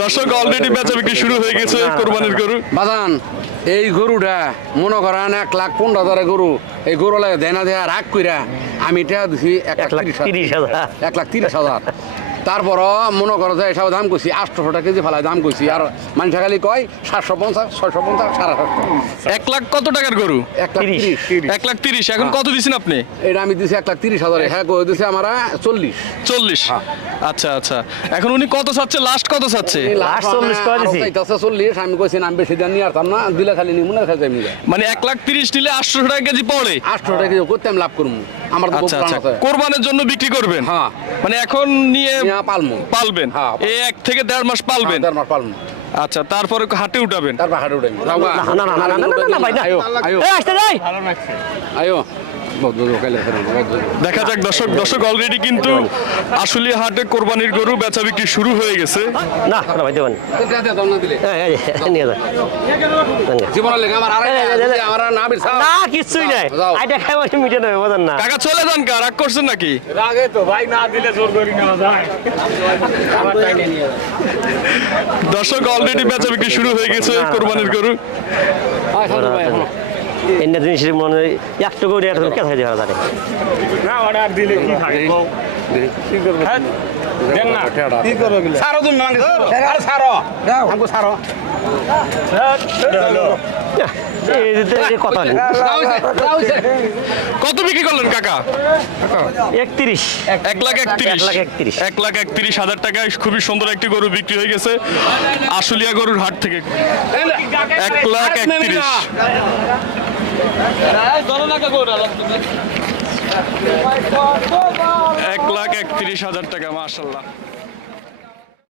দর্শক অলরেডি বেচা বিক্রি শুরু হয়ে গেছে কোরবানির গরু। বাজান এই গরুটা মনে করেন 1,15,000 গরু, এই গরু লাগে দেনা দেয়া রাগ কইরা আমি এটা দিছি 1,30,000। তারপর মনে করো যে এসব দাম কইছি 800 টাকা কেজি ফেলায় দাম কইছি, আর মানুষ খালি কয় 750, 650, 750। 1 লাখ কত টাকার গরু? 1,30,000। 1,30,000। এখন কত দিছেন আপনি? এটা আমি দিছি 1,30,000। হ্যাঁ কই দিছে আমরা 40। আচ্ছা আচ্ছা, এখন উনি কত চাচ্ছে? লাস্ট কত চাচ্ছে? লাস্ট 40 করে দিছি। 40 আমি কইছি আমি বেশি দাম নিয়ে আরতাম না, দিলে খালি নিমু না খাই যাইমি। মানে 1,30,000 নিলে 800 টাকা কেজি পড়ে। 800 টাকা কেজি করতে আমি লাভ করবো। আমার তো আচ্ছা আচ্ছা, কোরবানির জন্য বিক্রি করবেন? হ্যাঁ। মানে এখন নিয়ে পালবেন? হ্যাঁ। এই 1 থেকে 1.5 মাস পালবেন? 1.5 মাস পালবো। আচ্ছা, তারপরে হাটে উঠাবেন? তারপর হাটে উঠাই। আয়ো দেখা যাক। দর্শক অলরেডি কিন্তু আসলে হাটে কোরবানির গরু বেচা বিক্রি শুরু হয়ে গেছে। কিছুই নাই, কাকা চলে যান, কা রাগ করছেন নাকি? দর্শক অলরেডি বেচা বিক্রি শুরু হয়ে গেছে কোরবানির গরু। এনে জিনিসের মনে হয় একটু করে কে থাকে যারা জানে না অর্ডার দিলে কি থাকে কি করবে দেন না কি করবে গিলা সারো তুমি মানে আরে সারো দাও আমাকে সারো হ্যালো কত বিক্রি করলেন কাকা? 31। 1,31,000 টাকায় খুবই সুন্দর একটি গরু বিক্রি হয়ে গেছে আশুলিয়া গরুর হাট থেকে। 1,31,000 টাকা, মাশাআল্লাহ।